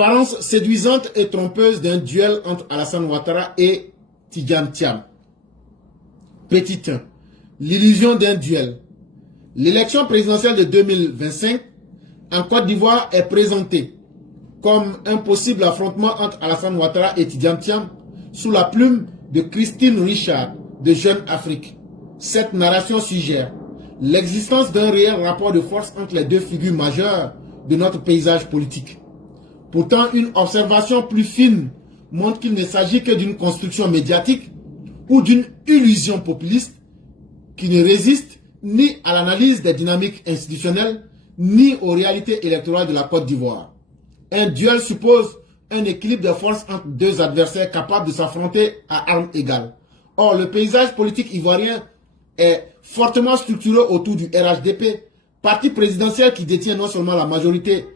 L'apparence séduisante et trompeuse d'un duel entre Alassane Ouattara et Tidjane Thiam. Petit 1. L'illusion d'un duel. L'élection présidentielle de 2025 en Côte d'Ivoire est présentée comme un possible affrontement entre Alassane Ouattara et Tidjane Thiam sous la plume de Christine Richard de Jeune Afrique. Cette narration suggère l'existence d'un réel rapport de force entre les deux figures majeures de notre paysage politique. Pourtant, une observation plus fine montre qu'il ne s'agit que d'une construction médiatique ou d'une illusion populiste qui ne résiste ni à l'analyse des dynamiques institutionnelles ni aux réalités électorales de la Côte d'Ivoire. Un duel suppose un équilibre de force entre deux adversaires capables de s'affronter à armes égales. Or, le paysage politique ivoirien est fortement structuré autour du RHDP, parti présidentiel qui détient non seulement la majorité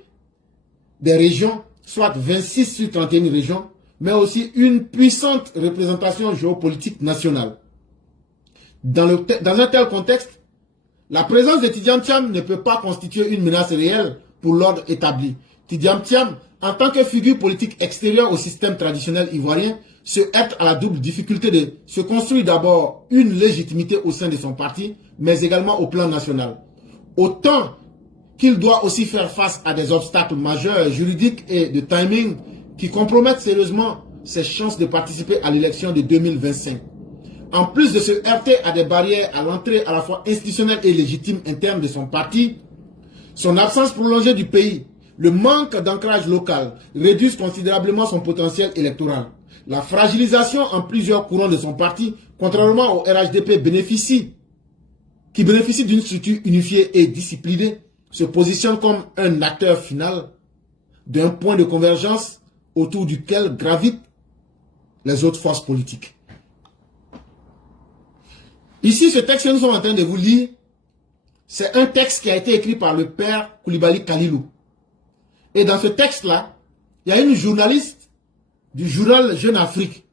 des régions, soit 26 sur 31 régions, mais aussi une puissante représentation géopolitique nationale. Dans un tel contexte, la présence de Tidjane Thiam ne peut pas constituer une menace réelle pour l'ordre établi. Tidjane Thiam, en tant que figure politique extérieure au système traditionnel ivoirien, se heurte à la double difficulté de se construire d'abord une légitimité au sein de son parti, mais également au plan national. Autant qu'il doit aussi faire face à des obstacles majeurs, juridiques et de timing qui compromettent sérieusement ses chances de participer à l'élection de 2025. En plus de se heurter à des barrières à l'entrée à la fois institutionnelle et légitime interne de son parti, son absence prolongée du pays, le manque d'ancrage local réduisent considérablement son potentiel électoral. La fragilisation en plusieurs courants de son parti, contrairement au RHDP qui bénéficie d'une structure unifiée et disciplinée, se positionne comme un acteur final d'un point de convergence autour duquel gravitent les autres forces politiques. Ici, ce texte que nous sommes en train de vous lire, c'est un texte qui a été écrit par le père Koulibaly Kalilou. Et dans ce texte-là, il y a une journaliste du journal Jeune Afrique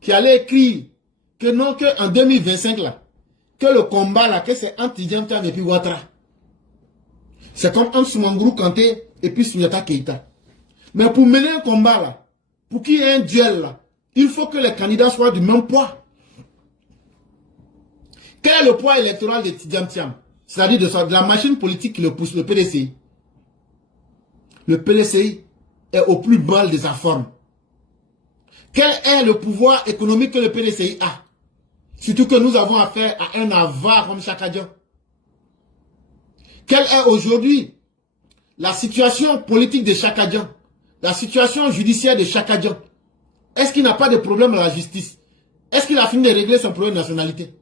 qui allait écrire que non, qu'en 2025, là, que le combat, là, que c'est entre Tidjane Thiam et puis Ouattara. C'est comme entre Soumangourou Kanté et puis Souniata Keïta. Mais pour mener un combat, là, pour qu'il y ait un duel, là, il faut que les candidats soient du même poids. Quel est le poids électoral de Tidjane Thiam? C'est-à-dire de la machine politique qui le pousse, le PDCI. Le PDCI est au plus bas de sa forme. Quel est le pouvoir économique que le PDCI a? Surtout que nous avons affaire à un avare comme Chakadian. Quelle est aujourd'hui la situation politique de Chakadian? La situation judiciaire de Chakadian? Est-ce qu'il n'a pas de problème à la justice? Est-ce qu'il a fini de régler son problème de nationalité?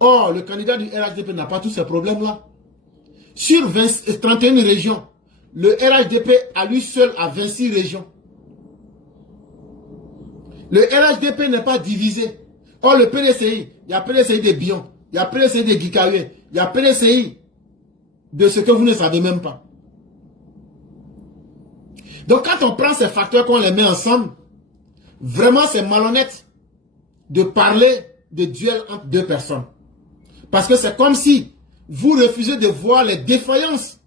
Or, le candidat du RHDP n'a pas tous ces problèmes-là. Sur 31 régions, le RHDP à lui seul a 26 régions. Le RHDP n'est pas divisé. Or, le PDCI, il y a PDCI de Bion, il y a PDCI de Guikawe, il y a PDCI de ce que vous ne savez même pas. Donc, quand on prend ces facteurs, qu'on les met ensemble, vraiment, c'est malhonnête de parler de duel entre deux personnes. Parce que c'est comme si vous refusez de voir les défaillances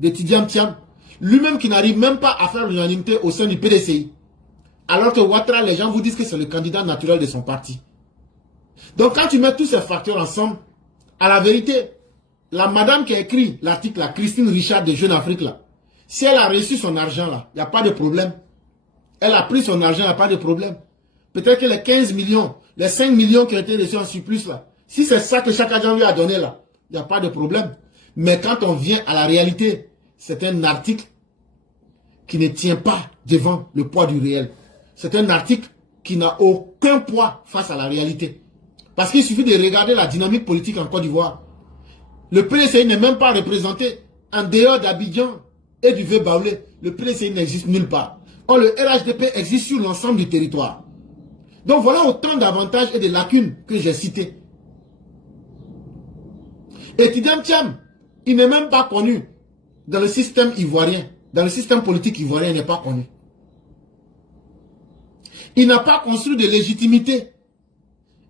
de Tidjane Thiam, lui-même qui n'arrive même pas à faire l'unanimité au sein du PDCI. Alors que Ouattara, les gens vous disent que c'est le candidat naturel de son parti. Donc quand tu mets tous ces facteurs ensemble, à la vérité, la madame qui a écrit l'article, la Christine Richard de Jeune Afrique, là, si elle a reçu son argent, là, il n'y a pas de problème. Elle a pris son argent, il n'y a pas de problème. Peut-être que les 15 millions, les 5 millions qui ont été reçus en surplus, là, si c'est ça que chaque agent lui a donné, là, il n'y a pas de problème. Mais quand on vient à la réalité, c'est un article qui ne tient pas devant le poids du réel. C'est un article qui n'a aucun poids face à la réalité. Parce qu'il suffit de regarder la dynamique politique en Côte d'Ivoire. Le PDCI n'est même pas représenté en dehors d'Abidjan et du Vieux-Baoulé. Le PDCI n'existe nulle part. Or, le RHDP existe sur l'ensemble du territoire. Donc voilà autant d'avantages et de lacunes que j'ai cités. Et Tidjane Thiam, il n'est même pas connu dans le système ivoirien. Dans le système politique ivoirien, il n'est pas connu. Il n'a pas construit de légitimité.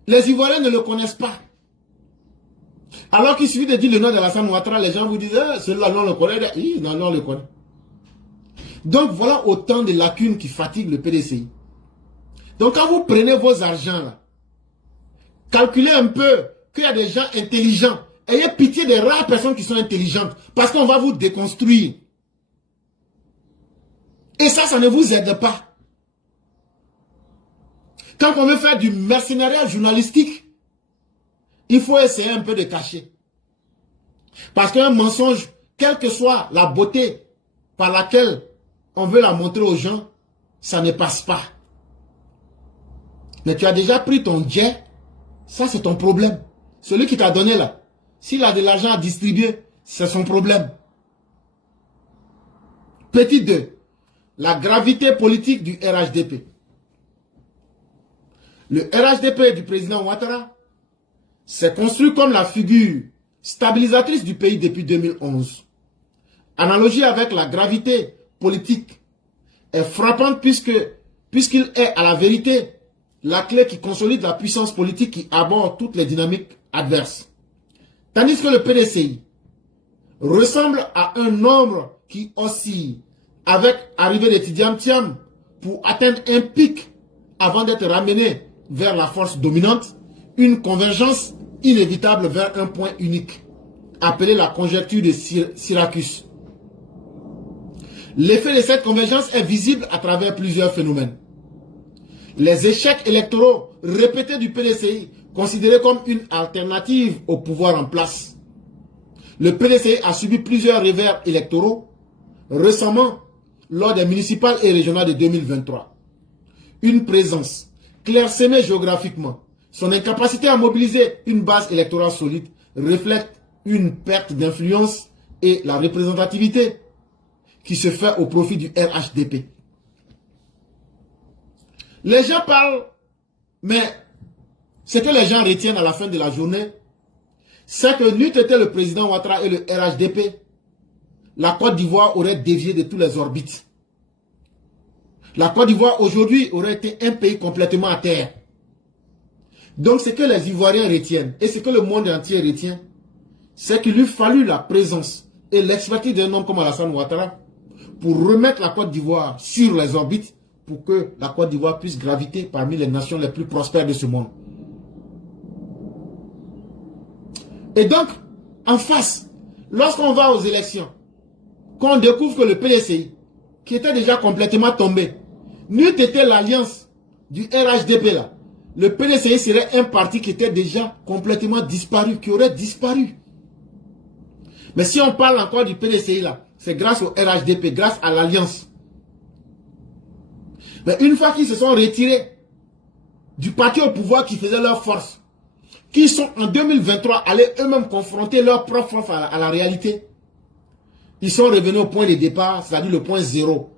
Les Ivoiriens ne le connaissent pas. Alors qu'il suffit de dire le nom d'Alassane Ouattara, les gens vous disent, celui-là, non, on le connaît. Oui, non, on le connaît. Donc voilà autant de lacunes qui fatiguent le PDCI. Donc quand vous prenez vos argents là, calculez un peu qu'il y a des gens intelligents. Ayez pitié des rares personnes qui sont intelligentes. Parce qu'on va vous déconstruire. Et ça ne vous aide pas. Quand on veut faire du mercenariat journalistique, il faut essayer un peu de cacher. Parce qu'un mensonge, quelle que soit la beauté par laquelle on veut la montrer aux gens, ça ne passe pas. Mais tu as déjà pris ton jet, ça c'est ton problème. Celui qui t'a donné là, s'il a de l'argent à distribuer, c'est son problème. Petit 2, la gravité politique du RHDP. Le RHDP du président Ouattara s'est construit comme la figure stabilisatrice du pays depuis 2011. Analogie avec la gravité politique est frappante puisqu'il est à la vérité la clé qui consolide la puissance politique qui aborde toutes les dynamiques adverses. Tandis que le PDCI ressemble à un nombre qui oscille avec arrivée de Tidjane Thiam pour atteindre un pic avant d'être ramené vers la force dominante, une convergence inévitable vers un point unique, appelé la conjecture de Syracuse. L'effet de cette convergence est visible à travers plusieurs phénomènes. Les échecs électoraux répétés du PDCI, considérés comme une alternative au pouvoir en place. Le PDCI a subi plusieurs revers électoraux récemment lors des municipales et régionales de 2023. Une présence clairsemée géographiquement, son incapacité à mobiliser une base électorale solide reflète une perte d'influence et la représentativité qui se fait au profit du RHDP. Les gens parlent, mais ce que les gens retiennent à la fin de la journée, c'est que n'eût été le président Ouattara et le RHDP, la Côte d'Ivoire aurait dévié de tous les orbites. La Côte d'Ivoire aujourd'hui aurait été un pays complètement à terre. Donc ce que les Ivoiriens retiennent et ce que le monde entier retient, c'est qu'il lui fallut la présence et l'expertise d'un homme comme Alassane Ouattara pour remettre la Côte d'Ivoire sur les orbites pour que la Côte d'Ivoire puisse graviter parmi les nations les plus prospères de ce monde. Et donc, en face, lorsqu'on va aux élections, qu'on découvre que le PDCI, qui était déjà complètement tombé, n'eût été l'alliance du RHDP là, le PDCI serait un parti qui était déjà complètement disparu, qui aurait disparu. Mais si on parle encore du PDCI là, c'est grâce au RHDP, grâce à l'alliance. Mais une fois qu'ils se sont retirés du parti au pouvoir qui faisait leur force, qui sont en 2023 allés eux-mêmes confronter leur propre force à la réalité, ils sont revenus au point de départ, c'est-à-dire le point zéro.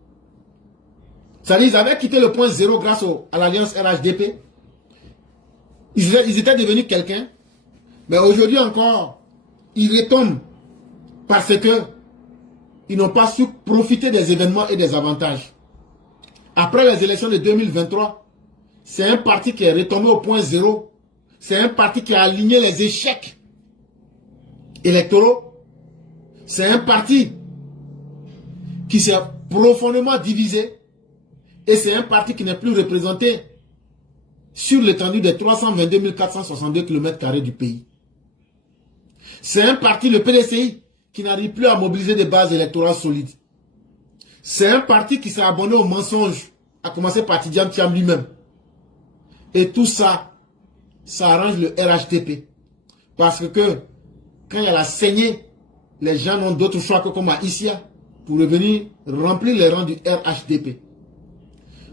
C'est-à-dire qu'ils avaient quitté le point zéro grâce à l'alliance RHDP. Ils étaient devenus quelqu'un, mais aujourd'hui encore, ils retombent parce que ils n'ont pas su profiter des événements et des avantages. Après les élections de 2023, c'est un parti qui est retombé au point zéro. C'est un parti qui a aligné les échecs électoraux. C'est un parti qui s'est profondément divisé. Et c'est un parti qui n'est plus représenté sur l'étendue des 322 462 km² du pays. C'est un parti, le PDCI, qui n'arrive plus à mobiliser des bases électorales solides. C'est un parti qui s'est abonné au mensonge, à commencer par Tidjane Thiam lui-même. Et tout ça, ça arrange le RHDP. Parce que quand il y a la saignée, les gens n'ont d'autre choix que comme à Issia pour revenir remplir les rangs du RHDP.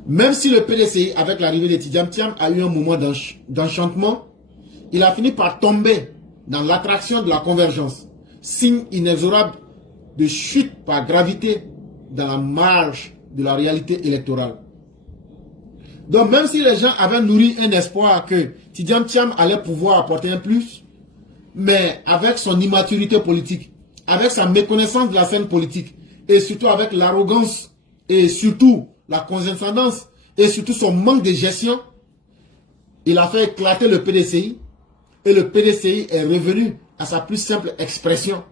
Même si le PDCI, avec l'arrivée de Tidjane Thiam, a eu un moment d'enchantement, il a fini par tomber dans l'attraction de la convergence. Signe inexorable de chute par gravité dans la marge de la réalité électorale. Donc même si les gens avaient nourri un espoir que Tidjane Thiam allait pouvoir apporter un plus, mais avec son immaturité politique, avec sa méconnaissance de la scène politique, et surtout avec l'arrogance, et surtout la condescendance, et surtout son manque de gestion, il a fait éclater le PDCI, et le PDCI est revenu à sa plus simple expression,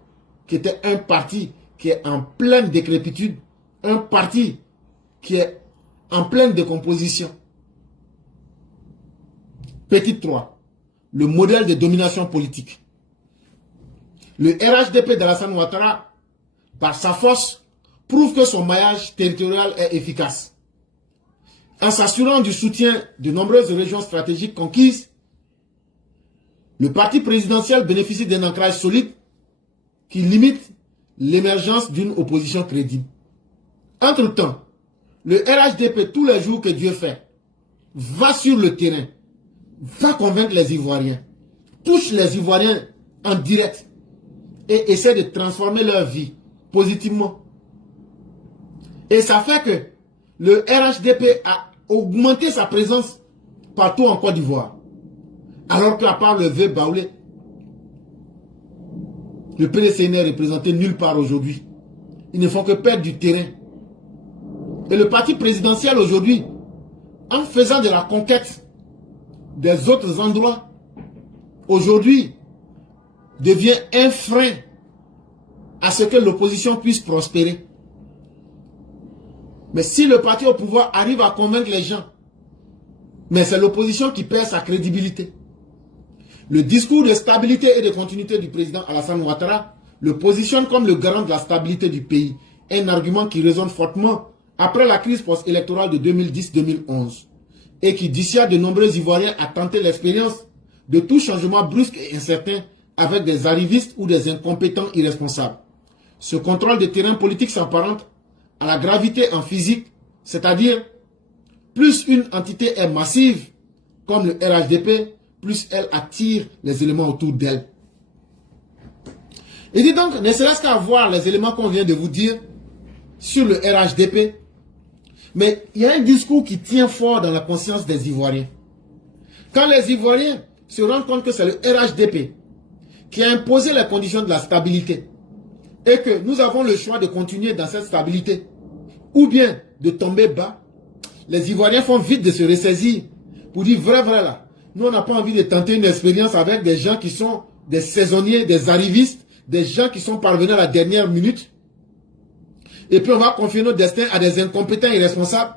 qui était un parti qui est en pleine décrépitude, un parti qui est en pleine décomposition. Petit 3. Le modèle de domination politique. Le RHDP d'Alassane Ouattara, par sa force, prouve que son maillage territorial est efficace. En s'assurant du soutien de nombreuses régions stratégiques conquises, le parti présidentiel bénéficie d'un ancrage solide qui limite l'émergence d'une opposition crédible. Entre-temps, le RHDP, tous les jours que Dieu fait, va sur le terrain, va convaincre les Ivoiriens, touche les Ivoiriens en direct et essaie de transformer leur vie positivement. Et ça fait que le RHDP a augmenté sa présence partout en Côte d'Ivoire. Alors qu'à part le V. Baoulé, le PDC n'est représenté nulle part aujourd'hui. Ils ne font que perdre du terrain. Et le parti présidentiel aujourd'hui, en faisant de la conquête des autres endroits, aujourd'hui, devient un frein à ce que l'opposition puisse prospérer. Mais si le parti au pouvoir arrive à convaincre les gens, mais c'est l'opposition qui perd sa crédibilité. Le discours de stabilité et de continuité du président Alassane Ouattara le positionne comme le garant de la stabilité du pays, un argument qui résonne fortement après la crise post-électorale de 2010-2011 et qui dissuade de nombreux Ivoiriens à tenter l'expérience de tout changement brusque et incertain avec des arrivistes ou des incompétents irresponsables. Ce contrôle de terrain politique s'apparente à la gravité en physique, c'est-à-dire plus une entité est massive, comme le RHDP, plus elle attire les éléments autour d'elle. Il dit donc, ne serait-ce qu'à voir les éléments qu'on vient de vous dire sur le RHDP, mais il y a un discours qui tient fort dans la conscience des Ivoiriens. Quand les Ivoiriens se rendent compte que c'est le RHDP qui a imposé les conditions de la stabilité et que nous avons le choix de continuer dans cette stabilité ou bien de tomber bas, les Ivoiriens font vite de se ressaisir pour dire vrai là. Nous, on n'a pas envie de tenter une expérience avec des gens qui sont des saisonniers, des arrivistes, des gens qui sont parvenus à la dernière minute. Et puis on va confier notre destin à des incompétents irresponsables.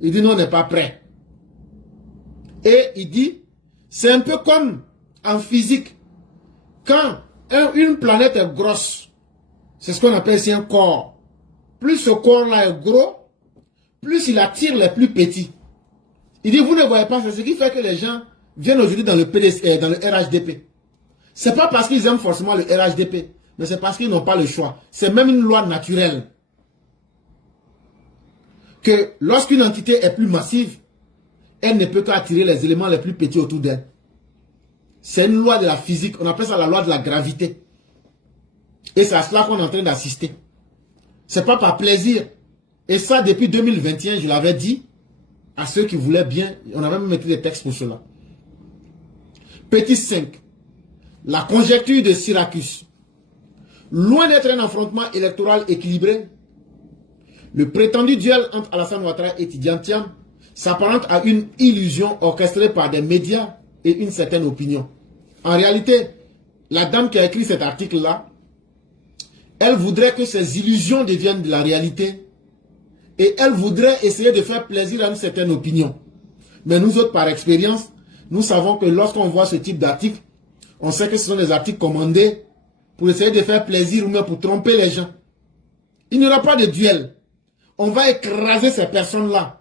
Il dit non, on n'est pas prêt. Et il dit, c'est un peu comme en physique. Quand une planète est grosse, c'est ce qu'on appelle ici un corps. Plus ce corps-là est gros, plus il attire les plus petits. Il dit, vous ne voyez pas, c'est ce qui fait que les gens viennent aujourd'hui dans le PDC, dans le RHDP. C'est pas parce qu'ils aiment forcément le RHDP, mais c'est parce qu'ils n'ont pas le choix. C'est même une loi naturelle. Que lorsqu'une entité est plus massive, elle ne peut qu'attirer les éléments les plus petits autour d'elle. C'est une loi de la physique, on appelle ça la loi de la gravité. Et c'est à cela qu'on est en train d'assister. C'est pas par plaisir. Et ça, depuis 2021, je l'avais dit à ceux qui voulaient bien, on a même mis des textes pour cela. Petit 5. La conjecture de Syracuse. Loin d'être un affrontement électoral équilibré, le prétendu duel entre Alassane Ouattara et Tidjane Thiam s'apparente à une illusion orchestrée par des médias et une certaine opinion. En réalité, la dame qui a écrit cet article-là, elle voudrait que ces illusions deviennent de la réalité et elle voudrait essayer de faire plaisir à une certaine opinion. Mais nous autres, par expérience, nous savons que lorsqu'on voit ce type d'articles, on sait que ce sont des articles commandés pour essayer de faire plaisir ou même pour tromper les gens. Il n'y aura pas de duel. On va écraser ces personnes-là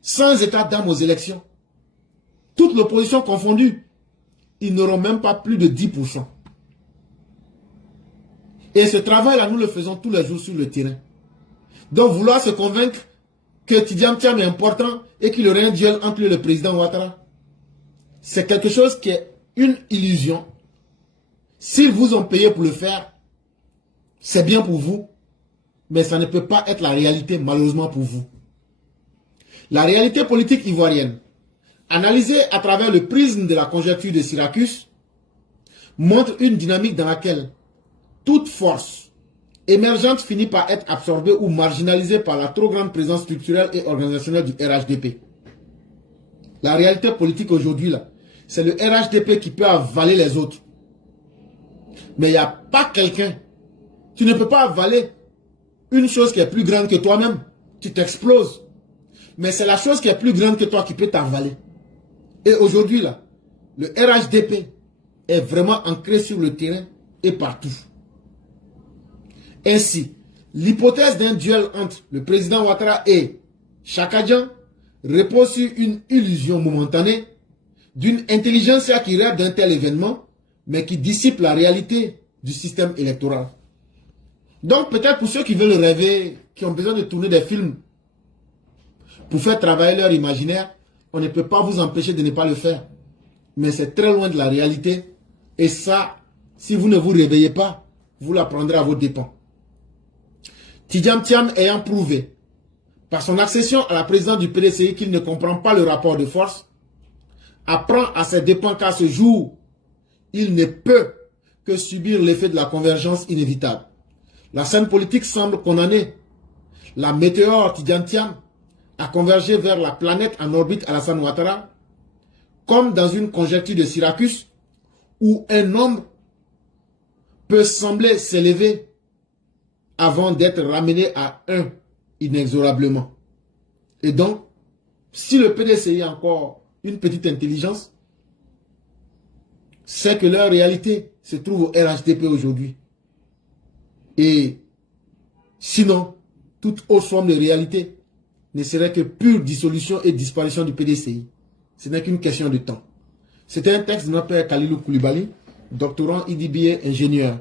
sans état d'âme aux élections. Toute l'opposition confondue, ils n'auront même pas plus de 10%. Et ce travail-là, nous le faisons tous les jours sur le terrain. Donc vouloir se convaincre que Tidjane Thiam est important et qu'il y aurait un duel entre lui et le président Ouattara, c'est quelque chose qui est une illusion. S'ils vous ont payé pour le faire, c'est bien pour vous, mais ça ne peut pas être la réalité malheureusement pour vous. La réalité politique ivoirienne, analysée à travers le prisme de la conjecture de Syracuse, montre une dynamique dans laquelle toute force émergente finit par être absorbée ou marginalisée par la trop grande présence structurelle et organisationnelle du RHDP. La réalité politique aujourd'hui, là, c'est le RHDP qui peut avaler les autres. Mais il n'y a pas quelqu'un. Tu ne peux pas avaler une chose qui est plus grande que toi-même, tu t'exploses. Mais c'est la chose qui est plus grande que toi qui peut t'envaler. Et aujourd'hui, là, le RHDP est vraiment ancré sur le terrain et partout. Ainsi, l'hypothèse d'un duel entre le président Ouattara et Chaka Dian repose sur une illusion momentanée d'une intelligence qui rêve d'un tel événement, mais qui dissipe la réalité du système électoral. Donc peut-être pour ceux qui veulent rêver, qui ont besoin de tourner des films pour faire travailler leur imaginaire, on ne peut pas vous empêcher de ne pas le faire. Mais c'est très loin de la réalité. Et ça, si vous ne vous réveillez pas, vous l'apprendrez à vos dépens. Tidjane Thiam ayant prouvé, par son accession à la présidence du PDCI, qu'il ne comprend pas le rapport de force, apprend à ses dépens qu'à ce jour, il ne peut que subir l'effet de la convergence inévitable. La scène politique semble condamner la météore Tidjane Thiam à converger vers la planète en orbite Alassane Ouattara, comme dans une conjecture de Syracuse, où un nombre peut sembler s'élever avant d'être ramené à 1 inexorablement. Et donc, si le PDCI a encore une petite intelligence, c'est que leur réalité se trouve au RHDP aujourd'hui. Et sinon, toute autre forme de réalité ne serait que pure dissolution et disparition du PDCI. Ce n'est qu'une question de temps. C'était un texte de notre père Khalilou Koulibaly, doctorant IDBA ingénieur.